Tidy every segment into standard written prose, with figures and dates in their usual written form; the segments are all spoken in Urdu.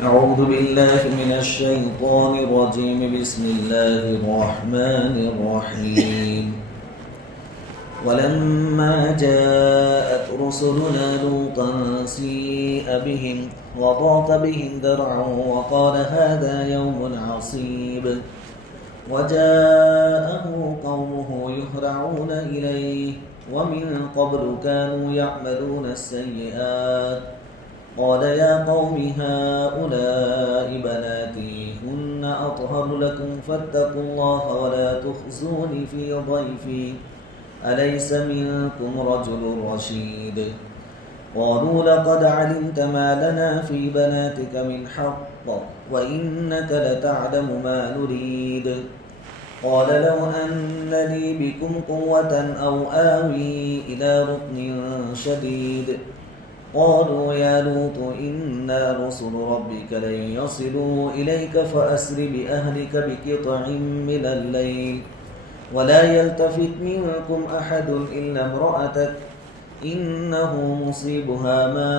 أعوذ بالله من الشيطان الرجيم. بسم الله الرحمن الرحيم. ولما جاءت رسلنا لوطا سيء بهم وضاق بهم ذرعا وقال هذا يوم عصيب وجاءه قومه يهرعون إليه ومن قبل كانوا يعملون السيئات قال يا قوم هؤلاء بناتي هن أطهر لكم فاتقوا الله ولا تخزوني في ضيفي أليس منكم رجل رشيد قالوا لقد علمت ما لنا في بناتك من حق وإنك لتعلم ما نريد قال لو أن لي بكم قوة أو آوي إلى ركن شديد قالوا يا لوط إنا رسل ربك لن يصلوا إليك فأسر بأهلك بقطع من الليل ولا يلتفت منكم أحد إلا امرأتك إنه مصيبها ما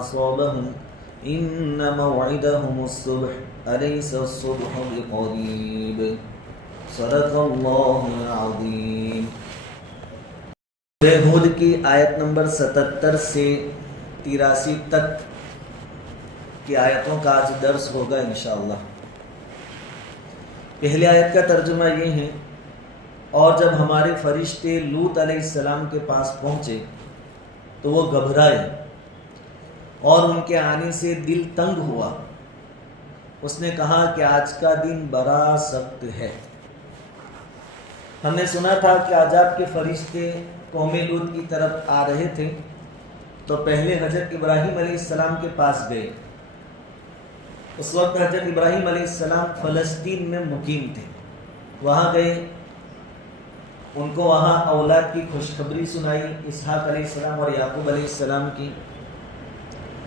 أصابهم إن موعدهم الصبح أليس الصبح بقريب صدق اللہ العظیم. ہود کی آیت نمبر 77 سے 83 تک کی آیتوں کا آج درس ہوگا انشاءاللہ. پہلی آیت کا ترجمہ یہ ہے: اور جب ہمارے فرشتے لوط علیہ السلام کے پاس پہنچے تو وہ گھبرائے اور ان کے آنے سے دل تنگ ہوا. اس نے کہا کہ آج کا دن بڑا سخت ہے. ہم نے سنا تھا کہ عذاب کے فرشتے قوم لوط کی طرف آ رہے تھے تو پہلے حضرت ابراہیم علیہ السلام کے پاس گئے. اس وقت حضرت ابراہیم علیہ السلام فلسطین میں مقیم تھے. وہاں گئے، ان کو وہاں اولاد کی خوشخبری سنائی، اسحاق علیہ السلام اور یعقوب علیہ السلام کی.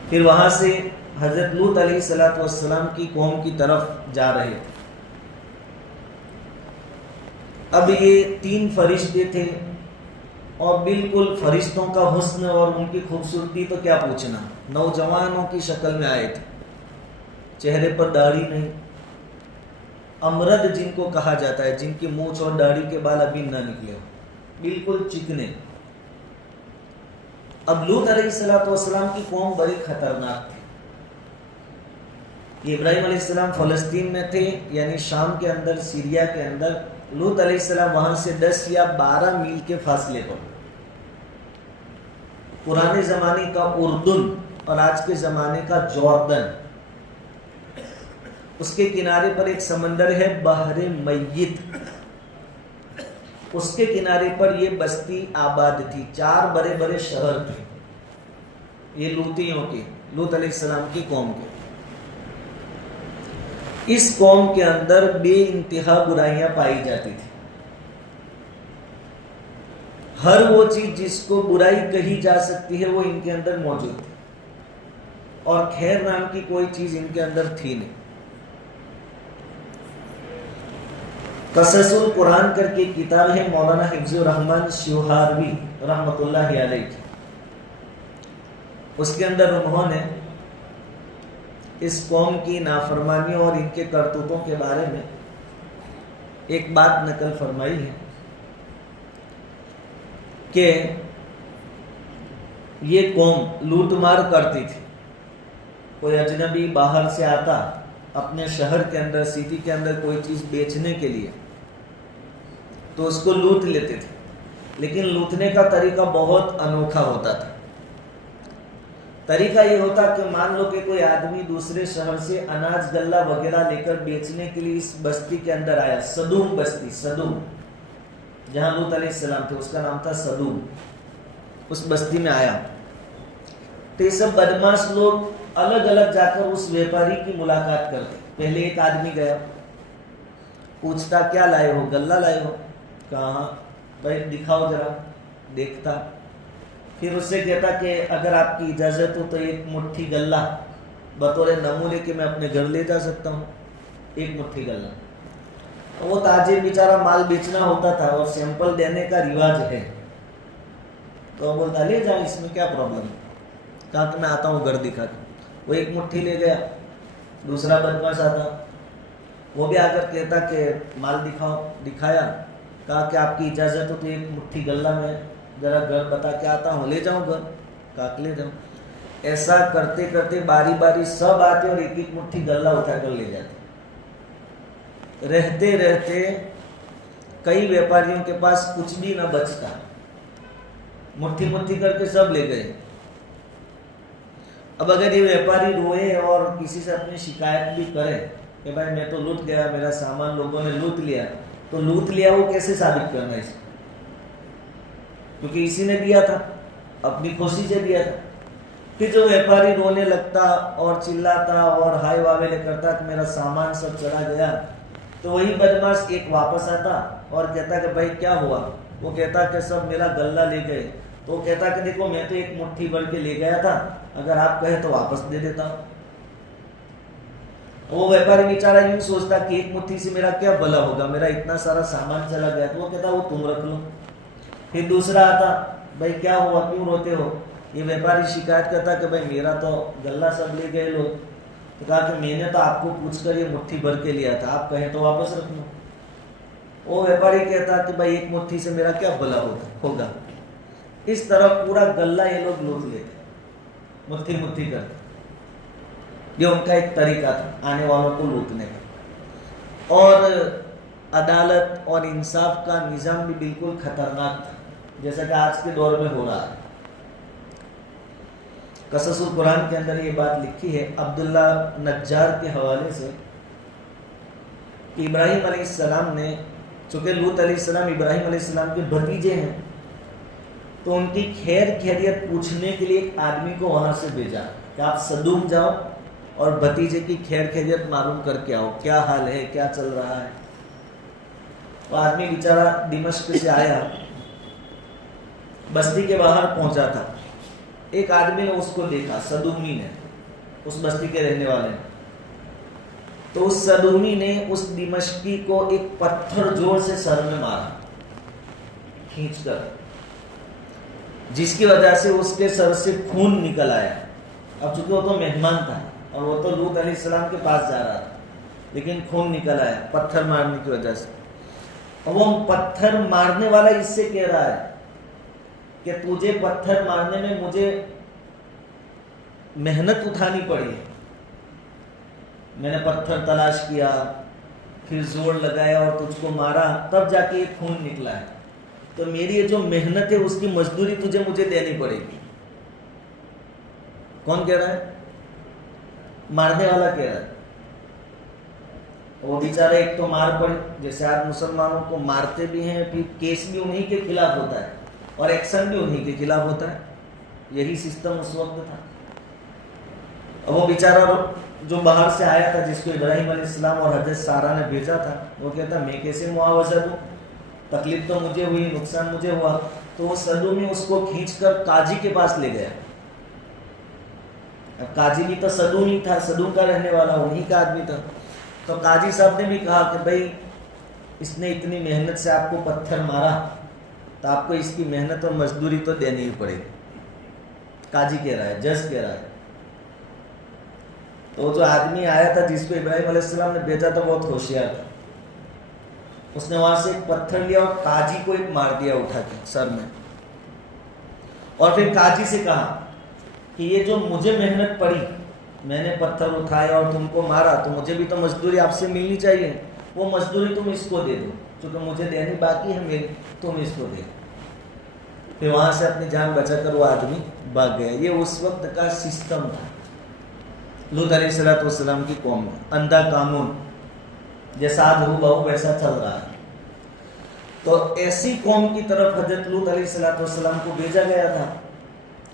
پھر وہاں سے حضرت لوط علیہ السلام کی قوم کی طرف جا رہے تھے. اب یہ 3 فرشتے تھے اور بالکل فرشتوں کا حسن اور ان کی خوبصورتی تو کیا پوچھنا. نوجوانوں کی شکل میں آئے تھے، چہرے پر داڑھی نہیں، امرد جن کو کہا جاتا ہے، جن کی مونچھ اور داڑھی کے بال ابھی نہ نکلے ہو، بالکل چکنے. اب لوط علیہ السلام کی قوم بڑی خطرناک تھی. یہ ابراہیم علیہ السلام فلسطین میں تھے، یعنی شام کے اندر، سیریا کے اندر. لوط علیہ السلام وہاں سے 10 یا 12 میل کے فاصلے پر. پرانے زمانے کا اردن اور آج کے زمانے کا جوردن، اس کے کنارے پر ایک سمندر ہے بحر میت، اس کے کنارے پر یہ بستی آباد تھی. 4 بڑے بڑے شہر تھے یہ لوطیوں کے، لوط علیہ السلام کی قوم کے. اس قوم کے اندر بے انتہا برائیاں پائی جاتی تھی. ہر وہ چیز جس کو برائی کہی جا سکتی ہے وہ ان کے اندر موجود تھی، اور خیر نام کی کوئی چیز ان کے اندر تھی نہیں. قصص القرآن کر کے کتاب ہے مولانا حفظ الرحمن شوہاروی رحمۃ اللہ علیہ کی. اس کے اندر انہوں نے اس قوم کی نافرمانیوں اور ان کے کرتوتوں کے بارے میں ایک بات نقل فرمائی ہے کہ یہ قوم لوٹ مار کرتی تھی. کوئی اجنبی باہر سے آتا اپنے شہر کے اندر، سٹی کے اندر کوئی چیز بیچنے کے لیے تو اس کو لوٹ لیتے تھے. لیکن لوٹنے کا طریقہ بہت انوکھا ہوتا تھا. طریقہ یہ ہوتا کہ مان لو کہ کوئی آدمی دوسرے شہر سے اناج غلہ وغیرہ لے کر بیچنے کے لیے اس بستی کے اندر آیا. صدوم بستی، صدوم جہاں لوط علیہ السلام تھے، اس کا نام تھا صدوم. اس بستی میں آیا تو یہ سب بدماش لوگ الگ الگ جا کر اس ویپاری کی ملاقات کرتے. پہلے ایک آدمی گیا، پوچھتا کیا لائے ہو؟ غلہ لائے ہو؟ کہاں؟ بھائی دکھاؤ ذرا. دیکھتا، پھر اس سے کہتا کہ اگر آپ کی اجازت ہو تو ایک مٹھی غلہ بطور نمونے کے میں اپنے گھر لے جا سکتا ہوں. ایک مٹھی غلہ. وہ تاجر بیچارہ مال بیچنا ہوتا تھا اور سیمپل دینے کا رواج ہے، تو وہ بولتا لے جاؤ، اس میں کیا پرابلم ہے. کہا کہ میں آتا ہوں گھر دکھا کے. وہ ایک مٹھی لے گیا. دوسرا بدماش آتا، وہ بھی آ کر کہتا کہ مال دکھایا، کہا کہ آپ کی اجازت ہو تو ایک مٹھی غلہ میں ذرا گھر بتا کے آتا ہوں، لے جاؤں گھر، کہا کہ لے جاؤں۔ ایسا کرتے کرتے باری باری سب آتے اور ایک ایک مٹھی غلہ اٹھا کر لے جاتے۔ رہتے رہتے کئی ویپاریوں کے پاس کچھ بھی نہ بچتا، مٹھی مٹھی کر کے سب لے گئے۔ اب اگر یہ ویپاری روئے اور کسی سے اپنی شکایت بھی کرے کہ بھائی میں تو لوٹ گیا، میرا سامان لوگوں نے لوٹ لیا، تو لوٹ لیا وہ کیسے ثابت کرنا ہے اس کو؟ کیونکہ اسی نے دیا تھا، اپنی خوشی سے دیا تھا۔ پھر جو ویپاری رونے لگتا اور چلاتا اور ہائے واویلے کرتا کہ میرا سامان سب چلا گیا، تو وہی بدماش ایک واپس آتا اور کہتا کہ بھائی کیا ہوا؟ وہ کہتا کہ سب میرا غلہ لے گئے۔ تو وہ کہتا کہ دیکھو میں تو ایک مٹھی بھر کے لے گیا تھا، اگر آپ کہیں تو واپس دے دیتا ہوں۔ وہ ویپاری بیچارہ یوں سوچتا کہ ایک مٹھی سے میرا کیا بھلا ہوگا، میرا اتنا سارا سامان چلا گیا، تو وہ کہتا وہ تم رکھ لو۔ پھر دوسرا آتا، بھائی کیا ہوا، کیوں روتے ہو؟ یہ ویپاری شکایت کرتا کہ بھائی میرا تو غلہ سب لے گئے لوگ۔ تو کہا کہ میں نے تو آپ کو پوچھ کر یہ مٹھی بھر کے لیا تھا، آپ کہیں تو واپس رکھ لو۔ وہ ویپاری کہتا کہ بھائی ایک مٹھی سے میرا کیا بھلا ہوگا۔ اس طرح پورا غلہ یہ لوگ لوٹ لیتے، مٹھی مٹھی کرتے۔ یہ ان کا ایک طریقہ تھا آنے والوں کو لوٹنے کا۔ اور عدالت اور انصاف کا نظام بھی بالکل خطرناک تھا، جیسا کہ آج کے دور میں ہو رہا ہے۔ قصص القرآن کے اندر یہ بات لکھی ہے عبداللہ نجار کے حوالے سے کہ ابراہیم علیہ السلام نے، چونکہ لوط علیہ السلام ابراہیم علیہ السلام کے بھتیجے ہیں، تو ان کی خیر خیریت پوچھنے کے لیے ایک آدمی کو وہاں سے بھیجا کہ آپ سدوم جاؤ اور بھتیجے کی خیر خیریت معلوم کر کے آؤ، کیا حال ہے، کیا چل رہا ہے۔ وہ آدمی بیچارہ دمشق سے آیا، بستی کے باہر پہنچا تھا، ایک آدمی نے اس کو دیکھا، صدومی نے، اس بستی کے رہنے والے نے، تو اس صدومی نے اس دمشقی کو ایک پتھر زور سے سر میں مارا کھینچ کر، جس کی وجہ سے اس کے سر سے خون نکل آیا۔ اب چونکہ وہ تو مہمان تھا اور وہ تو لوط علیہ السلام کے پاس جا رہا تھا، لیکن خون نکل آیا پتھر مارنے کی وجہ سے۔ اور وہ پتھر مارنے والا اس سے کہہ رہا ہے کہ تجھے پتھر مارنے میں مجھے محنت اٹھانی پڑی، میں نے پتھر تلاش کیا، پھر زور لگایا اور تجھ کو مارا، تب جا کے یہ خون نکلا ہے، تو میری یہ جو محنت ہے اس کی مزدوری تجھے مجھے دینی پڑے گی۔ کون کہہ رہا ہے؟ مارنے والا کہہ رہا ہے۔ وہ بیچارہ ایک تو مار پڑے، جیسے آج مسلمانوں کو مارتے بھی ہیں، پھر کیس بھی انہی کے خلاف ہوتا ہے اور ایکشن بھی انہی کے خلاف ہوتا ہے، یہی سسٹم اس وقت تھا۔ اور وہ بیچارہ جو باہر سے آیا تھا، جس کو ابراہیم علیہ السلام اور حضرت سارہ نے بھیجا تھا، وہ کہتا میں کیسے معاوضہ دوں، تکلیف تو مجھے ہوئی، نقصان مجھے ہوا۔ تو وہ صدومی اس کو کھینچ کر قاضی کے پاس لے گیا۔ اب قاضی بھی تو صدومی تھا، صدوم کا رہنے والا، انہی کا آدمی تھا۔ تو قاضی صاحب نے بھی کہا کہ بھائی اس نے اتنی محنت سے آپ کو پتھر مارا، تو آپ کو اس کی محنت اور مزدوری تو دینی ہی پڑے گی۔ قاضی کہہ رہا ہے، جج کہہ رہا ہے۔ تو جو آدمی آیا تھا جس کو ابراہیم علیہ السلام نے بھیجا تھا، بہت ہوشیار تھا، اس نے وہاں سے ایک پتھر لیا اور قاضی کو ایک مار دیا اٹھا کے سر میں، اور پھر قاضی سے کہا کہ یہ جو مجھے محنت پڑی، میں نے پتھر اٹھایا اور تم کو مارا، تو مجھے بھی تو مزدوری آپ سے ملنی چاہیے، وہ مزدوری تم اس کو دے دو، چونکہ مجھے دینی باقی ہے میری، تم اس کو دے دو۔ پھر وہاں سے اپنی جان بچا کر وہ آدمی بھاگ گیا۔ یہ اس وقت کا سسٹم تھا لوط علیہ السلام کی قوم میں، اندھا قانون جیسا آج ہو بہو ویسا چل رہا ہے۔ تو ایسی قوم کی طرف حضرت لوط علیہ السلام کو بھیجا گیا تھا۔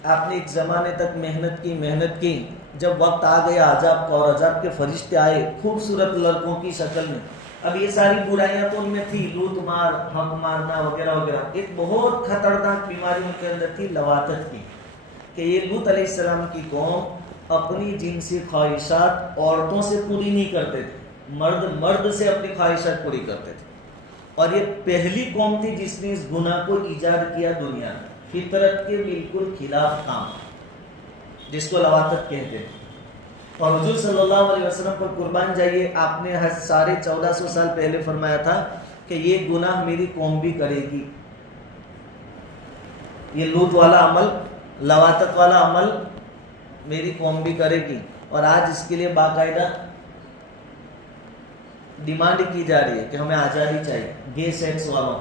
آپ نے ایک زمانے تک محنت کی، جب وقت آ گیا عذاب کا اور عذاب کے فرشتے آئے خوبصورت لڑکوں کی شکل میں۔ اب یہ ساری برائیاں تو ان میں تھی، لوٹ مار، حق مارنا وغیرہ وغیرہ۔ ایک بہت خطرناک بیماری ان کے اندر تھی، لواطت کی، کہ یہ لوط علیہ السلام کی قوم اپنی جنسی خواہشات عورتوں سے پوری نہیں کرتے تھے، مرد سے اپنی خواہشات پوری کرتے تھے۔ اور یہ پہلی قوم تھی جس نے اس گناہ کو ایجاد کیا دنیا میں، فطرت کے بالکل خلاف کام، جس کو لواطت کہتے ہیں۔ اور حضور صلی اللہ علیہ وسلم پر قربان جائیے، آپ نے 1450 سال پہلے فرمایا تھا کہ یہ گناہ میری قوم بھی کرے گی، یہ لوط والا عمل، لواطت والا عمل میری قوم بھی کرے گی، اور آج اس کے لیے باقاعدہ ڈیمانڈ کی جا رہی ہے کہ ہمیں آزادی چاہیے، گے سیکس والوں،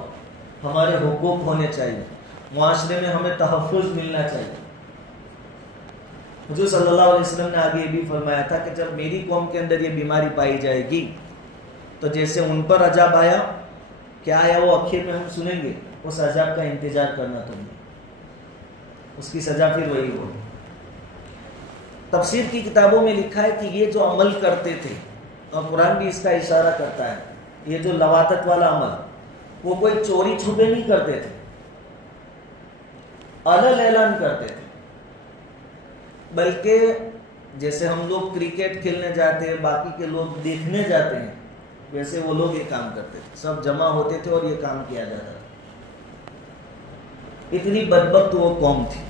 ہمارے حقوق ہونے چاہیے، معاشرے میں ہمیں تحفظ ملنا چاہیے۔ حضور صلی اللہ علیہ وسلم نے آگے یہ بھی فرمایا تھا کہ جب میری قوم کے اندر یہ بیماری پائی جائے گی تو جیسے ان پر عذاب آیا، کیا آیا وہ آخر میں ہم سنیں گے، اس عذاب کا انتظار کرنا تمہیں، اس کی سزا پھر وہی ہوگی۔ تفسیر کی کتابوں میں لکھا ہے کہ یہ جو عمل کرتے تھے، اور قرآن بھی اس کا اشارہ کرتا ہے، یہ جو لواطت والا عمل، وہ کوئی چوری چھپے نہیں کرتے تھے، علن اعلان کرتے تھے، بلکہ جیسے ہم لوگ کرکٹ کھیلنے جاتے ہیں، باقی کے لوگ دیکھنے جاتے ہیں، ویسے وہ لوگ یہ کام کرتے تھے، سب جمع ہوتے تھے اور یہ کام کیا جاتا تھا۔ اتنی بدبخت وہ قوم تھی۔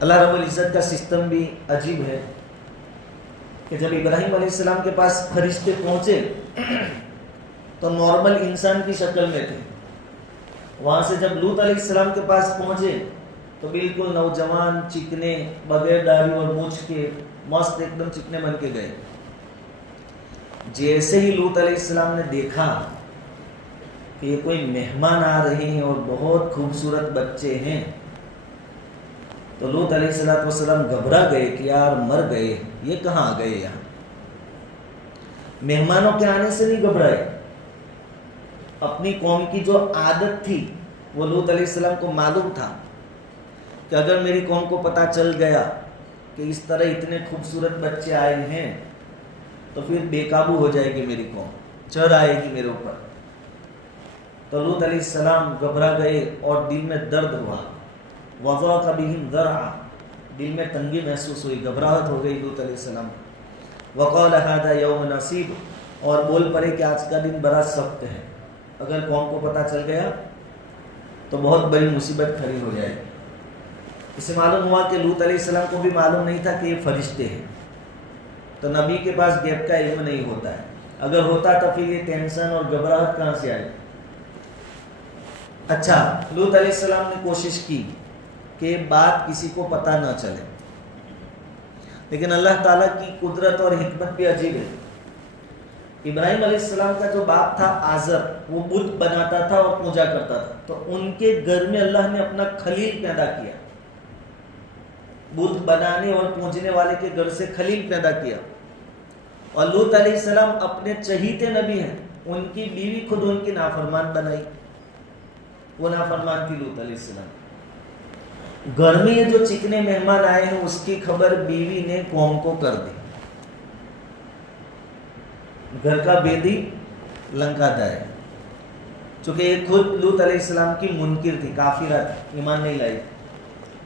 اللہ رب العزت کا سسٹم بھی عجیب ہے کہ جب ابراہیم علیہ السلام کے پاس فرشتے پہنچے تو نارمل انسان کی شکل میں تھے، وہاں سے جب لوط علیہ السلام کے پاس پہنچے تو بالکل نوجوان، چکنے، بغیر داڑھی اور مونچھ کے، مست ایک دم چکنے بن کے گئے۔ جیسے ہی لوط علیہ السلام نے دیکھا کہ یہ کوئی مہمان آ رہے ہیں اور بہت خوبصورت بچے ہیں، تو لوط علیہ السلام گھبرا گئے کہ یار مر گئے، یہ کہاں آ گئے یہاں۔ مہمانوں کے آنے سے نہیں گھبرائے، اپنی قوم کی جو عادت تھی وہ لوط علیہ السلام کو معلوم تھا کہ اگر میری قوم کو پتہ چل گیا کہ اس طرح اتنے خوبصورت بچے آئے ہیں تو پھر بے قابو ہو جائے گی میری قوم، چڑھ آئے گی میرے اوپر۔ تو لوط علیہ السلام گھبرا گئے اور دل میں درد ہوا، وضاق بہم ذرعا، دل میں تنگی محسوس ہوئی، گھبراہٹ ہو گئی لوط علیہ السلام۔ وقال هذا یوم عصیب، اور بول پڑے کہ آج کا دن بڑا سخت ہے، اگر قوم کو پتہ چل گیا تو بہت بڑی مصیبت کھڑی ہو جائے گی۔ اسے معلوم ہوا کہ لوط علیہ السلام کو بھی معلوم نہیں تھا کہ یہ فرشتے ہیں، تو نبی کے پاس غیب کا علم نہیں ہوتا ہے، اگر ہوتا تو پھر یہ ٹینشن اور گھبراہٹ کہاں سے آئے۔ اچھا، لوط علیہ السلام نے کوشش کی کہ بات کسی کو پتہ نہ چلے، لیکن اللہ تعالیٰ کی قدرت اور حکمت بھی عجیب ہے۔ ابراہیم علیہ السلام کا جو باپ تھا آزر، وہ بت بناتا تھا اور پوجا کرتا تھا، تو ان کے گھر میں اللہ نے اپنا خلیل پیدا کیا، بت بنانے اور پوجنے والے کے گھر سے خلیل پیدا کیا۔ اور لوط علیہ السلام اپنے چہیتے نبی ہیں، ان کی بیوی خود ان کی نافرمان بنائی، وہ نافرمان تھی لوط علیہ السلام۔ گھر میں یہ جو چکنے مہمان آئے ہیں اس کی خبر بیوی نے قوم کو کر دی، گھر کا بیدی لنکا دائے، چونکہ یہ خود لوط علیہ السلام کی منکر تھی، کافرہ تھی، ایمان نہیں لائی،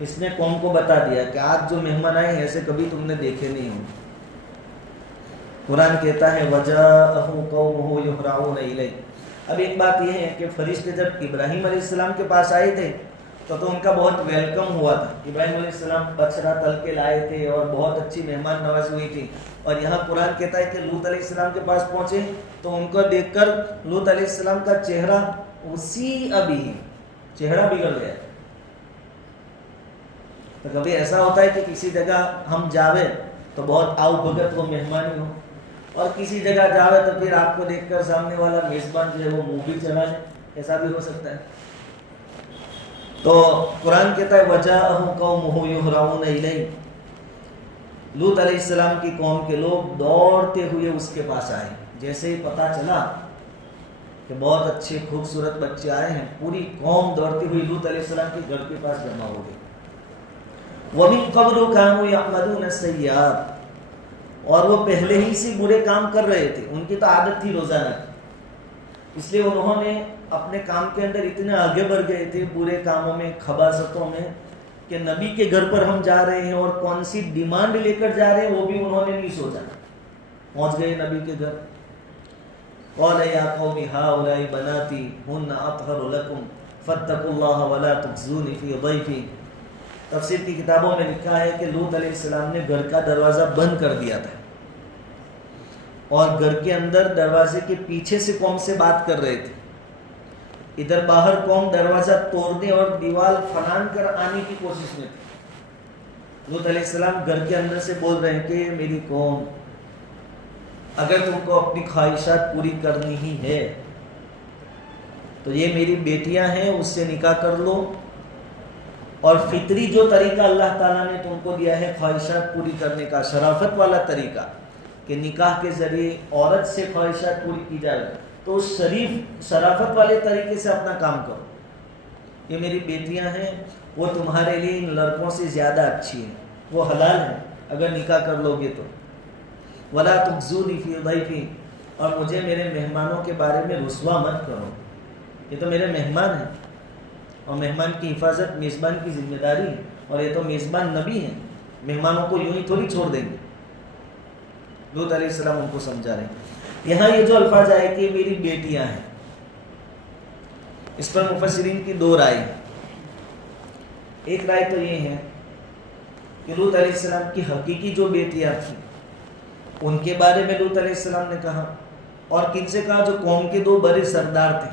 اس نے قوم کو بتا دیا کہ آج جو مہمان آئے ہیں ایسے کبھی تم نے دیکھے نہیں ہوں۔ قرآن کہتا ہے وَجَاءَهُ قَوْمُهُ يُهْرَعُونَ إِلَيْهِ۔ اب ایک بات یہ ہے کہ فرشتے جب ابراہیم علیہ السلام کے پاس آئے تھے تو ان کا بہت ویلکم ہوا تھا، ابراہیم علیہ السلام بچڑا تل کے لائے تھے اور بہت اچھی مہمان نوازی ہوئی تھی۔ اور یہاں قرآن کہتا ہے کہ لوط علیہ السلام کے پاس پہنچے تو ان کو دیکھ کر لوط علیہ السلام کا چہرہ اسی ابھی چہرہ بگڑ گیا۔ تو کبھی ایسا ہوتا ہے کہ کسی جگہ ہم جاوے تو بہت آؤ بھگت وہ مہمانی ہو، اور کسی جگہ جاوے تو پھر آپ کو دیکھ کر سامنے والا میزبان جو ہے وہ منہ بھی چڑھا لے، ایسا بھی ہو سکتا ہے۔ تو قرآن کہتا ہے وَجَاءَهُ قَوْمُهُ يُهْرَعُونَ إِلَيْهِ، لوط علیہ السلام کی قوم کے لوگ دوڑتے ہوئے اس کے پاس آئے، جیسے ہی پتہ چلا کہ بہت اچھے خوبصورت بچے آئے ہیں، پوری قوم دوڑتی ہوئی لوط علیہ السلام کے گھر کے پاس جمع ہو گئی۔ وَمِن قَبْلُ كَانُوا يَعْمَلُونَ السَّيِّئَاتِ، اور وہ پہلے ہی سے برے کام کر رہے تھے، ان کی تو عادت تھی روزانہ کی، اس لیے انہوں نے اپنے کام کے اندر اتنے آگے بڑھ گئے تھے برے کاموں میں، خباثتوں میں، کہ نبی کے گھر پر ہم جا رہے ہیں اور کون سی ڈیمانڈ لے کر جا رہے ہیں وہ بھی انہوں نے نہیں سوچا، پہنچ گئے نبی کے گھر۔ قَالَ يَا قَوْمِ هَٰؤُلَاءِ بَنَاتِي هُنَّ أَطْهَرُ لَكُمْ فَاتَّقُوا اللَّهَ وَلَا تُخْزُونِي فِي ضَيْفِي۔ تفسیر کی کتابوں میں لکھا ہے کہ لوط علیہ السلام نے گھر کا دروازہ بند کر دیا تھا اور گھر کے اندر دروازے کے پیچھے سے قوم سے بات کر رہے تھے. ادھر باہر قوم دروازہ توڑنے اور دیوار پھلان کر آنے کی کوشش میں تھی. لوط علیہ السلام گھر کے اندر سے بول رہے ہیں کہ میری قوم، اگر تم کو اپنی خواہشات پوری کرنی ہی ہے تو یہ میری بیٹیاں ہیں، اس سے نکاح کر لو، اور فطری جو طریقہ اللہ تعالیٰ نے تم کو دیا ہے خواہشات پوری کرنے کا، شرافت والا طریقہ کہ نکاح کے ذریعے عورت سے خواہشات پوری کی جائے، تو شریف شرافت والے طریقے سے اپنا کام کرو. یہ میری بیٹیاں ہیں، وہ تمہارے لیے ان لڑکوں سے زیادہ اچھی ہیں، وہ حلال ہیں اگر نکاح کر لو گے تو. وَلَا تُخْزُونِي فِي ضَيْفِي، اور مجھے میرے مہمانوں کے بارے میں رسوا مت کرو. یہ تو میرے مہمان ہیں اور مہمان کی حفاظت میزبان کی ذمہ داری ہے، اور یہ تو میزبان نبی ہیں، مہمانوں کو یوں ہی تھوڑی چھوڑ دیں گے. لوط علیہ السلام ان کو سمجھا رہے ہیں. یہاں یہ جو الفاظ آئے کہ میری بیٹیاں ہیں، اس پر مفسرین کی دو رائے ہیں. ایک رائے تو یہ ہے کہ لوط علیہ السلام کی حقیقی جو بیٹیاں تھیں ان کے بارے میں لوط علیہ السلام نے کہا، اور کن سے کہا؟ جو قوم کے دو بڑے سردار تھے.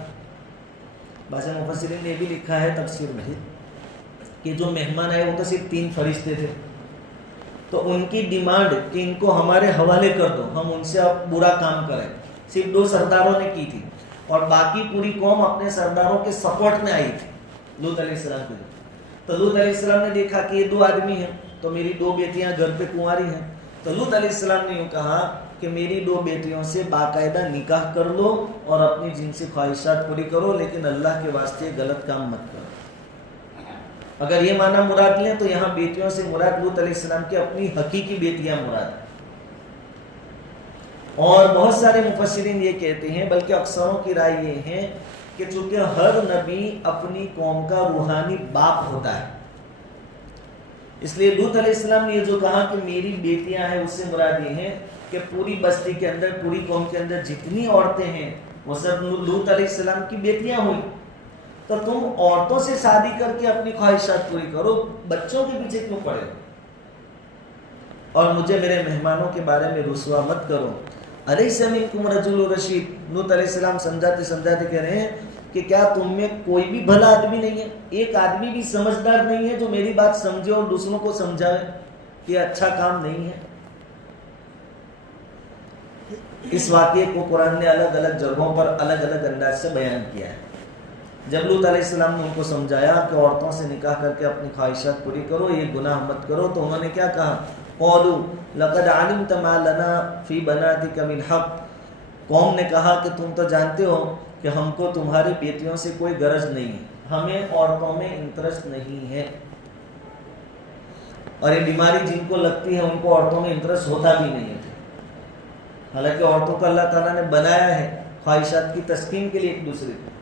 بعض مفسرین نے یہ بھی لکھا ہے تفسیر میں کہ جو مہمان آئے وہ تو صرف 3 فرشتے تھے، تو ان کی ڈیمانڈ کہ ان کو ہمارے حوالے کر دو، ہم ان سے اب برا کام کریں، صرف 2 سرداروں نے کی تھی، اور باقی پوری قوم اپنے سرداروں کے سپورٹ میں آئی تھی لوط علیہ السلام کے لیے. تو لوط علیہ السلام نے دیکھا کہ یہ 2 آدمی ہیں، تو میری 2 بیٹیاں گھر پہ کنواری ہیں، تو لوط علیہ السلام نے یوں کہا کہ میری 2 بیٹیوں سے باقاعدہ نکاح کر لو اور اپنی جنسی خواہشات پوری کرو، لیکن اللہ کے واسطے غلط کام مت کرو. اگر یہ معنی مراد لیں تو یہاں بیٹیوں سے مراد لوط علیہ السلام کی اپنی حقیقی بیٹیاں مراد ہیں. اور بہت سارے مفسرین یہ کہتے ہیں، بلکہ اکثروں کی رائے یہ ہے کہ چونکہ ہر نبی اپنی قوم کا روحانی باپ ہوتا ہے، اس لیے لوط علیہ السلام نے یہ جو کہا کہ میری بیٹیاں ہیں، اس سے مراد یہ ہے کہ پوری بستی کے اندر، پوری قوم کے اندر جتنی عورتیں ہیں وہ سب لوط علیہ السلام کی بیٹیاں ہوئی. تو تم عورتوں سے شادی کر کے اپنی خواہشات پوری کرو، بچوں کے پیچھے کیوں پڑے؟ اور مجھے میرے مہمانوں کے بارے میں رسوا مت کرو. الیس منکم رجل رشید، لوط علیہ السلام سمجھاتے سمجھاتے کہہ رہے ہیں کہ کیا تم میں کوئی بھی بھلا آدمی نہیں ہے، ایک آدمی بھی سمجھدار نہیں ہے جو میری بات سمجھے اور دوسروں کو سمجھائے کہ یہ اچھا کام نہیں ہے. اس واقعے کو قرآن نے الگ الگ جگہوں پر الگ الگ انداز سے بیان کیا ہے. جب لوط علیہ السلام نے ان کو سمجھایا کہ عورتوں سے نکاح کر کے اپنی خواہشات پوری کرو، یہ گناہ مت کرو، تو انہوں نے کیا کہا؟ قولوا لقد علمت ما لنا فی بناتک من حق. قوم نے کہا کہ تم تو جانتے ہو کہ ہم کو تمہاری بیٹیوں سے کوئی غرض نہیں ہے، ہمیں عورتوں میں انٹرسٹ نہیں ہے. اور یہ بیماری جن کو لگتی ہے ان کو عورتوں میں انٹرسٹ ہوتا بھی نہیں ہے. حالانکہ عورتوں کو اللہ تعالیٰ نے بنایا ہے خواہشات کی تسکین کے لیے ایک دوسرے کو،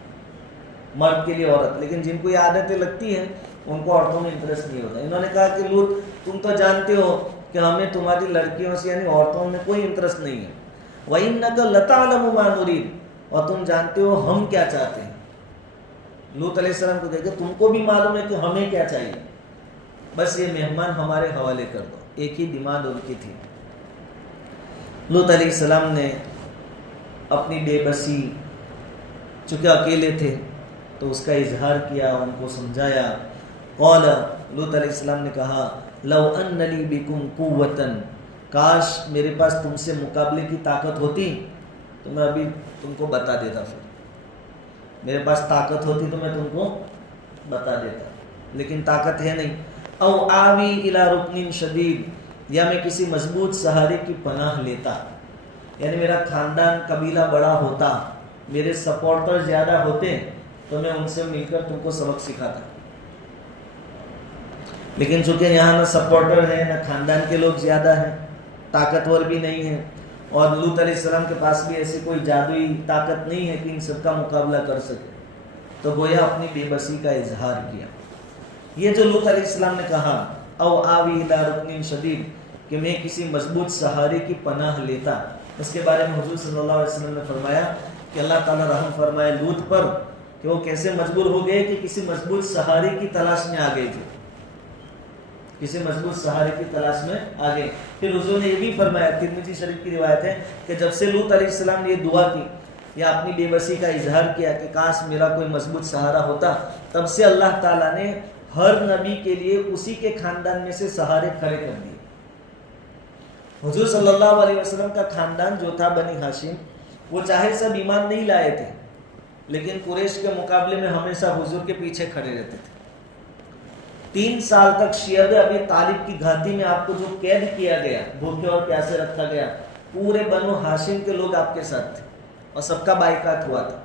مرد کے لیے عورت، لیکن جن کو یہ عادتیں لگتی ہیں ان کو عورتوں میں انٹرسٹ نہیں ہوتا. انہوں نے کہا کہ لوط تم تو جانتے ہو کہ ہمیں تمہاری لڑکیوں سے یعنی عورتوں میں کوئی انٹرسٹ نہیں ہے. وَإِنَّكَ لَتَعْلَمُ مَا نُرِيدُ، اور تم جانتے ہو ہم کیا چاہتے ہیں. لوط علیہ السلام کو کہا کہ تم کو بھی معلوم ہے کہ ہمیں کیا چاہیے، بس یہ مہمان ہمارے حوالے کر دو. ایک ہی ڈیمانڈ ان کی تھی. لوط علیہ السلام نے اپنی بے بسی، چونکہ اکیلے تھے تو اس کا اظہار کیا، ان کو سمجھایا. قال، لوط علیہ السلام نے کہا، لو ان لی بکم قوۃ، کاش میرے پاس تم سے مقابلے کی طاقت ہوتی تو میں ابھی تم کو بتا دیتا. پھر میرے پاس طاقت ہوتی تو میں تم کو بتا دیتا، لیکن طاقت ہے نہیں. او آوی الی رکن شدید، یا میں کسی مضبوط سہارے کی پناہ لیتا، یعنی میرا خاندان قبیلہ بڑا ہوتا، میرے سپورٹر زیادہ ہوتے تو میں ان سے مل کر تم کو سبق سکھاتا. لیکن چونکہ یہاں نہ سپورٹر ہے، نہ خاندان کے لوگ زیادہ ہیں، طاقتور بھی نہیں ہیں، اور لوط علیہ السلام کے پاس بھی ایسی کوئی جادوئی طاقت نہیں ہے کہ ان سب کا مقابلہ کر سکے، تو گویا اپنی بے بسی کا اظہار کیا. یہ جو لوط علیہ السلام نے کہا او آوی الی رکن شدید، کہ میں کسی مضبوط سہارے کی پناہ لیتا، اس کے بارے میں حضور صلی اللہ علیہ وسلم نے فرمایا کہ اللہ تعالیٰ رحم فرمائے لوط پر کہ وہ کیسے مجبور ہو گئے کہ کسی مضبوط سہارے کی تلاش میں آ گئے تھے. کسی مضبوط سہارے کی تلاش میں آگے. پھر حضور نے یہ بھی فرمایا, ترمذی شریف کی روایت ہے کہ جب سے لوط علیہ السلام نے یہ دعا کی یا اپنی بے بسی کا اظہار کیا کہ کاش میرا کوئی مضبوط سہارا ہوتا, تب سے اللہ تعالیٰ نے ہر نبی کے لیے اسی کے خاندان میں سے سہارے کھڑے کر دیے. حضور صلی اللہ علیہ وسلم کا خاندان جو تھا بنی ہاشم, وہ چاہے سب ایمان نہیں لائے تھے لیکن قریش کے مقابلے میں ہمیشہ حضور کے پیچھے کھڑے رہتے تھے. 3 سال تک شیعب ابی طالب کی گھاٹی میں آپ کو جو قید کیا گیا, بھوکے اور پیاسے رکھا گیا, پورے بنو ہاشم کے لوگ آپ کے ساتھ تھے اور سب کا بائیکاٹ ہوا تھا.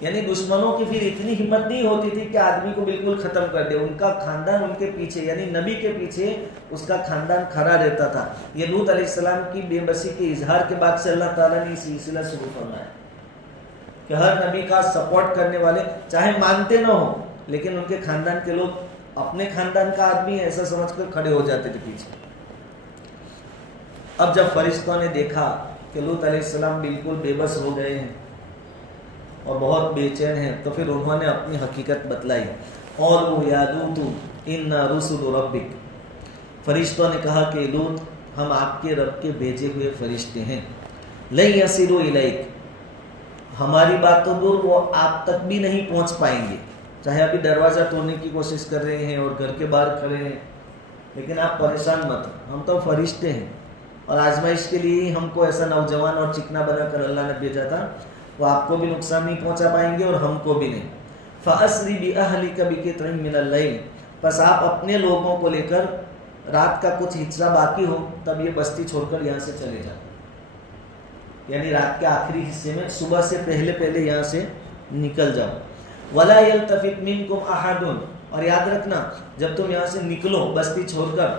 یعنی دشمنوں کی پھر اتنی ہمت نہیں ہوتی تھی کہ آدمی کو بالکل ختم کر دے, ان کا خاندان ان کے پیچھے, یعنی نبی کے پیچھے اس کا خاندان کھڑا رہتا تھا. یہ لوط علیہ السلام کی بے بسی کے اظہار کے بعد سے اللہ تعالیٰ نے یہ سلسلہ شروع فرمایا کہ ہر نبی کا سپورٹ کرنے والے چاہے مانتے نہ ہو لیکن ان کے خاندان کے لوگ اپنے خاندان کا آدمی ہے ایسا سمجھ کر کھڑے ہو جاتے تھے پیچھے. اب جب فرشتوں نے دیکھا کہ لوط علیہ السلام بالکل بے بس ہو گئے ہیں اور بہت بے چین ہیں, تو پھر انہوں نے اپنی حقیقت بتلائی. قالوا یا لوط انا رسل ربک, فرشتوں نے کہا کہ لوط ہم آپ کے رب کے بھیجے ہوئے فرشتے ہیں. لن یصلوا الیک, ہماری بات تو دور, وہ آپ تک بھی نہیں پہنچ پائیں گے. چاہے ابھی دروازہ توڑنے کی کوشش کر رہے ہیں اور گھر کے باہر کھڑے ہیں, لیکن آپ پریشان مت, ہم تو فرشتے ہیں اور آزمائش کے لیے ہم کو ایسا نوجوان اور چکنا بنا کر اللہ نے بھیجا تھا. وہ آپ کو بھی نقصان نہیں پہنچا پائیں گے اور ہم کو بھی نہیں. فَأَسْرِ بِأَهْلِكَ بِقِطْعٍ مِّنَ اللَّيْلِ, بس آپ اپنے لوگوں کو لے کر رات کا کچھ حصہ باقی ہو تب یہ بستی چھوڑ کر یہاں سے چلے جائیں, یعنی رات کے آخری حصے میں صبح سے پہلے یہاں سے نکل جاؤ. وَلَا يَلْتَفِتْ مِنْكُمْ أَحَدٌ, اور یاد رکھنا جب تم یہاں سے نکلو بستی چھوڑ کر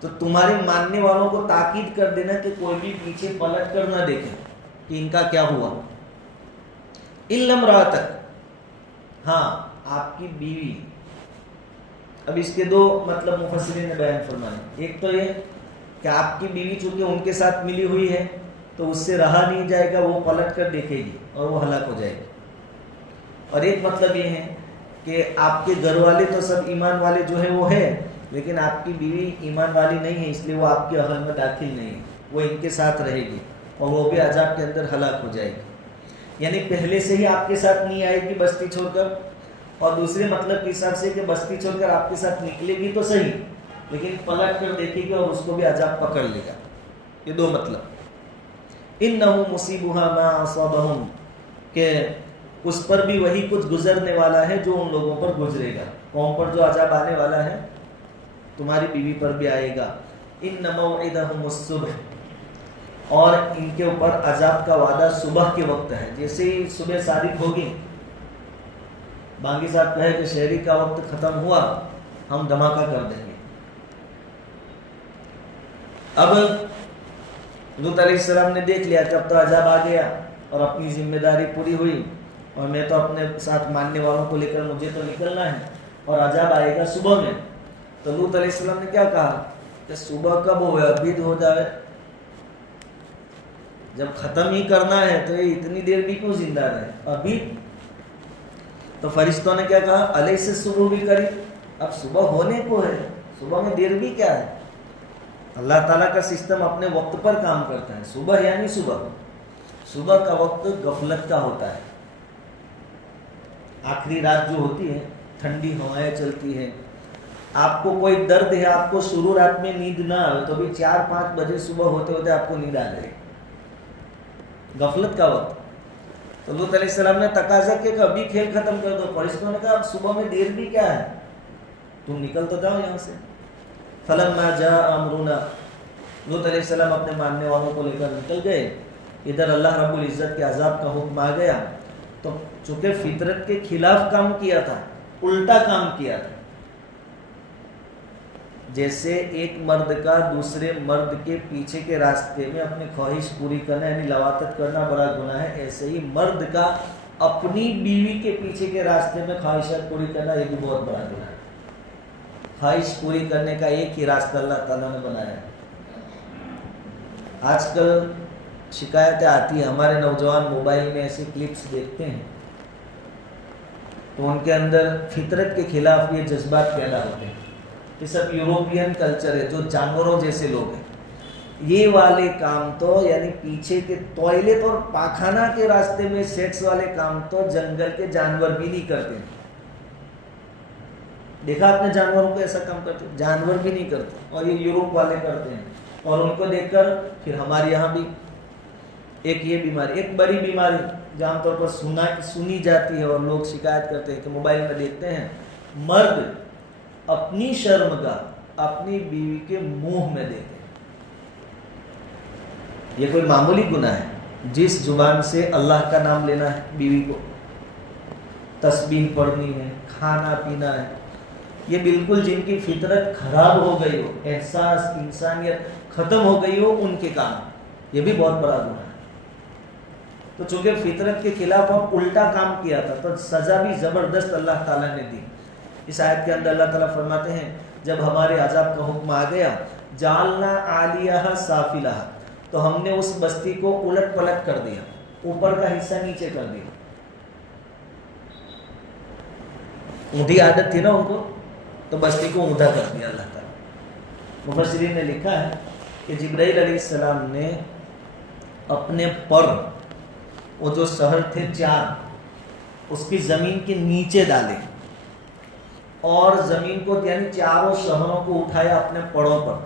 تو تمہارے ماننے والوں کو تاکید کر دینا کہ کوئی بھی پیچھے پلٹ کر نہ دیکھے کہ ان کا کیا ہوا. إِلَّا امْرَأَتَكَ, ہاں آپ کی بیوی. اب اس کے 2 مطلب مفسرین نے بیان فرمائے. ایک تو یہ کہ آپ کی بیوی چونکہ ان کے ساتھ ملی ہوئی ہے تو اس سے رہا نہیں جائے گا, وہ پلٹ کر دیکھے گی اور وہ ہلاک ہو جائے گی. اور ایک مطلب یہ ہے کہ آپ کے گھر والے تو سب ایمان والے جو ہے وہ ہے, لیکن آپ کی بیوی ایمان والی نہیں ہے, اس لیے وہ آپ کے اہل میں داخل نہیں ہے, وہ ان کے ساتھ رہے گی اور وہ بھی عذاب کے اندر ہلاک ہو جائے گی. یعنی پہلے سے ہی آپ کے ساتھ نہیں آئے گی بستی چھوڑ کر, اور دوسرے مطلب کے حساب سے کہ بستی چھوڑ کر آپ کے ساتھ نکلے گی تو صحیح لیکن پلٹ کر دیکھے گی اور اس کو بھی عذاب پکڑ لے گا. یہ 2 مطلب. انہم مصیبها ما اصابہم, کہ اس پر بھی وہی کچھ گزرنے والا ہے جو ان لوگوں پر گزرے گا. قوم پر جو عذاب آنے والا ہے تمہاری بیوی پر بھی آئے گا. ان موعدہم الصبح, اور ان کے اوپر عذاب کا وعدہ صبح کے وقت ہے. جیسے ہی صبح صادق ہوگی, بانگی صاحب کہے کہ شہری کا وقت ختم ہوا, ہم دھماکہ کر دیں گے. اب لوط علیہ السلام نے دیکھ لیا کہ اب تو عذاب آ گیا اور اپنی ذمہ داری پوری ہوئی, اور میں تو اپنے ساتھ ماننے والوں کو لے کر مجھے تو نکلنا ہے اور عذاب آئے گا صبح میں. تو لوط علیہ السلام نے کیا کہا کہ صبح کب ہوئے, ابھی ہو جائے, جب ختم ہی کرنا ہے تو یہ اتنی دیر بھی کیوں زندہ رہے ابھی. تو فرشتوں نے کیا کہا, علیہ سے صبح بھی کری, اب صبح ہونے کو ہے, صبح میں دیر بھی کیا ہے. اللہ تعالیٰ کا سسٹم اپنے وقت پر کام کرتا ہے. صبح یعنی صبح کا وقت غفلت کا ہوتا ہے. آخری رات جو ہوتی ہے ٹھنڈی ہوائیں چلتی ہیں, آپ کو کوئی درد ہے, آپ کو شروع رات میں نیند نہ آئے تو بھی 4-5 بجے صبح ہوتے ہوتے آپ کو نیند آ جائے, غفلت کا وقت. تو لوط علیہ السلام نے تقاضا کیا کہ ابھی کھیل ختم کر دو. فرشتوں نے کہا اب صبح میں دیر بھی کیا ہے, تم نکل تو جاؤ یہاں سے. فلما جاء امرنا, لوط علیہ السلام اپنے ماننے والوں کو لے کر نکل گئے. ادھر اللہ رب العزت کے عذاب کا حکم آ گیا تو چونکہ فطرت کے خلاف کام کیا تھا, الٹا کام کیا تھا. جیسے ایک مرد کا دوسرے مرد کے پیچھے کے راستے میں اپنی خواہش پوری کرنا یعنی لواطت کرنا بڑا گناہ ہے, ایسے ہی مرد کا اپنی بیوی کے پیچھے کے راستے میں خواہشات پوری کرنا یہ بھی بہت بڑا گناہ ہے. خواہش پوری کرنے کا ایک ہی راستہ اللہ تعالیٰ نے بنایا ہے. آج کل شکایتیں آتی ہیں, ہمارے نوجوان موبائل میں ایسی کلپس دیکھتے ہیں تو ان کے اندر فطرت کے خلاف یہ جذبات پیدا ہوتے ہیں. یہ سب یوروپین کلچر ہے، جو جانوروں جیسے لوگ ہیں. یہ والے کام تو یعنی پیچھے کے ٹوائلٹ اور پاخانہ کے راستے میں سیکس والے کام تو جنگل کے جانور بھی نہیں کرتے. دیکھا آپ نے جانوروں کو ایسا کام کرتے؟ جانور بھی نہیں کرتے، اور یہ یوروپ والے کرتے ہیں. اور ان کو دیکھ کر پھر ہمارے یہاں بھی ایک یہ بیماری، ایک بڑی بیماری جو عام طور پر سنی جاتی ہے اور لوگ شکایت کرتے ہیں کہ موبائل میں دیکھتے ہیں، مرد اپنی شرمگاہ اپنی بیوی کے منہ میں دیتے ہیں. یہ کوئی معمولی گناہ ہے؟ جس زبان سے اللہ کا نام لینا ہے، بیوی کو تسبیح پڑھنی ہے، کھانا پینا ہے، یہ بالکل جن کی فطرت خراب ہو گئی ہو، احساس انسانیت ختم ہو گئی ہو، ان کے کام، یہ بھی بہت بڑا گناہ ہے. تو چونکہ فطرت کے خلاف ہم الٹا کام کیا تھا تو سزا بھی زبردست اللہ تعالیٰ نے دی. اس آیت کے اندر اللہ تعالیٰ فرماتے ہیں جب ہمارے عذاب کا حکم آ گیا، جعلنا عالیہا سافلہا، تو ہم نے اس بستی کو الٹ پلٹ کر دیا، اوپر کا حصہ نیچے کر دیا. اونٹی عادت تھی نا ان کو، تو بستی کو اونٹا کر دیا اللہ تعالیٰ. مفسرین نے لکھا ہے کہ جبرائیل علیہ السلام نے اپنے پر، وہ جو شہر تھے 4، اس کی زمین کے نیچے ڈالے، اور زمین کو یعنی چاروں شہروں کو اٹھایا اپنے پڑوں پر،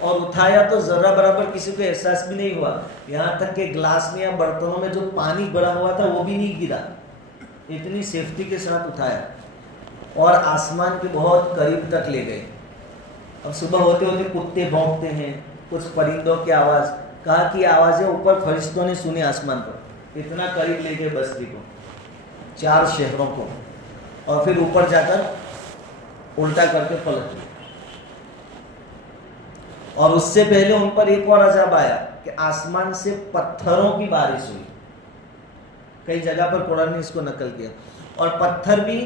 اور اٹھایا تو ذرہ برابر کسی کو احساس بھی نہیں ہوا. یہاں تک کہ گلاس میں یا برتنوں میں جو پانی بڑا ہوا تھا وہ بھی نہیں گرا. اتنی سیفٹی کے ساتھ اٹھایا اور آسمان کے بہت قریب تک لے گئے. اب صبح ہوتے ہوتے کتے بھونکتے ہیں، کچھ پرندوں کی آواز، کہا کہ آوازیں اوپر فرشتوں نے سنی آسمان پر. اتنا قریب لے گئے بستی کو، 4 شہروں کو، اور پھر اوپر جا کر الٹا کر کے پلٹ دیا. اور اس سے پہلے ان پر ایک اور عذاب آیا کہ آسمان سے پتھروں کی بارش ہوئی. کئی جگہ پر قرآن نے اس کو نقل کیا. اور پتھر بھی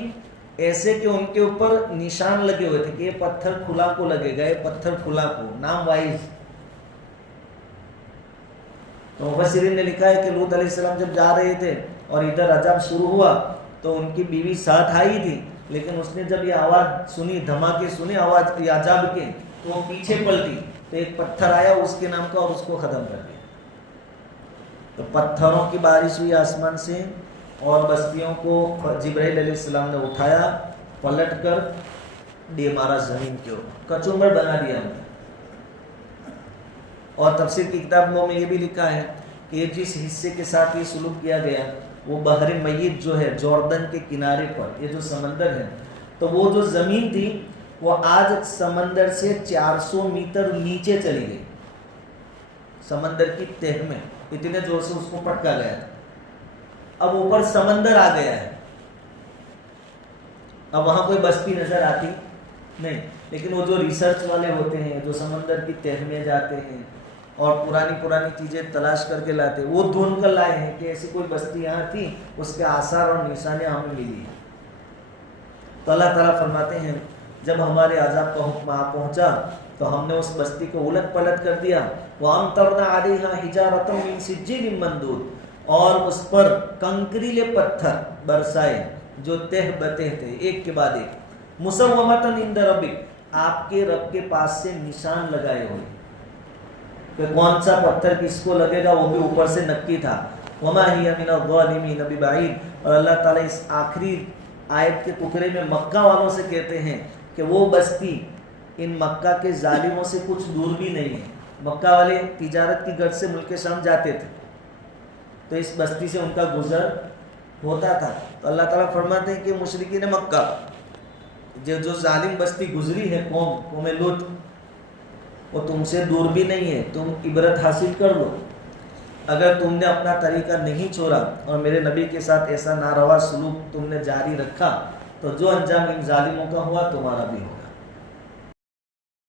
ایسے کہ ان کے اوپر نشان لگے ہوئے تھے کہ یہ پتھر کھلا کو لگے گا، یہ پتھر کھلا کو، نام وائز. تو مفسرین نے لکھا ہے کہ لوط علیہ السلام جب جا رہے تھے اور ادھر عذاب شروع ہوا تو ان کی بیوی ساتھ آئی تھی، لیکن اس نے جب یہ آواز سنی، دھماکے سنے آواز یہ عذاب کے، تو وہ پیچھے پلٹی تو ایک پتھر آیا اس کے نام کا اور اس کو ختم کر دیا. تو پتھروں کی بارش ہوئی آسمان سے، اور بستیوں کو جبرائیل علیہ السلام نے اٹھایا، پلٹ کر دے مارا زمین کے اوپر، کچومر بنا دیا. اور تفسیر کی کتابوں میں یہ بھی لکھا ہے کہ جس حصے کے ساتھ یہ سلوک کیا گیا وہ بحر میت جو ہے جوردن کے کنارے پر، یہ جو سمندر ہے، تو وہ جو زمین تھی وہ آج سمندر سے 400 میٹر نیچے چلی گئی. سمندر کی تہ میں اتنے زور سے اس کو پٹکا گیا. اب اوپر سمندر آ گیا ہے، اب وہاں کوئی بستی نظر آتی نہیں. لیکن وہ جو ریسرچ والے ہوتے ہیں جو سمندر کی تہ میں جاتے ہیں اور پرانی چیزیں تلاش کر کے لاتے، وہ ڈھونڈ کر لائے ہیں کہ ایسی کوئی بستی یہاں تھی، اس کے آثار اور نشانیاں ہمیں ملی ہیں. تو اللہ تعالیٰ فرماتے ہیں جب ہمارے عذاب کا حکم آ پہنچا تو ہم نے اس بستی کو الٹ پلٹ کر دیا. وَأَمْطَرْنَا عَلَيْهَا حِجَارَةً مِّن سِجِّيلٍ مَّنضُودٍ، اور اس پر کنکریلے پتھر برسائے جو تہ بتہ تھے ایک کے بعد ایک. مُسَوَّمَةً عِندَ رَبِّكَ، آپ کے رب کے پاس سے نشان لگائے ہوئے کہ کون سا پتھر کس کو لگے گا، وہ بھی اوپر سے نکی تھا. وَمَا هِيَ مِنَ الظَّالِمِينَ بِبَعِيدٍ، اور اللہ تعالیٰ اس آخری آیت کے ٹکڑے میں مکہ والوں سے کہتے ہیں کہ وہ بستی ان مکہ کے ظالموں سے کچھ دور بھی نہیں ہے. مکہ والے تجارت کی غرض سے ملک شام جاتے تھے تو اس بستی سے ان کا گزر ہوتا تھا. تو اللہ تعالیٰ فرماتے ہیں کہ مشرکین مکہ جو ظالم بستی گزری ہے، قوم لوط، وہ تم سے دور بھی نہیں ہے. تم عبرت حاصل کر لو. اگر تم نے اپنا طریقہ نہیں چھوڑا اور میرے نبی کے ساتھ ایسا ناروا سلوک تم نے جاری رکھا تو جو انجام ان ظالموں کا ہوا تمہارا بھی ہو.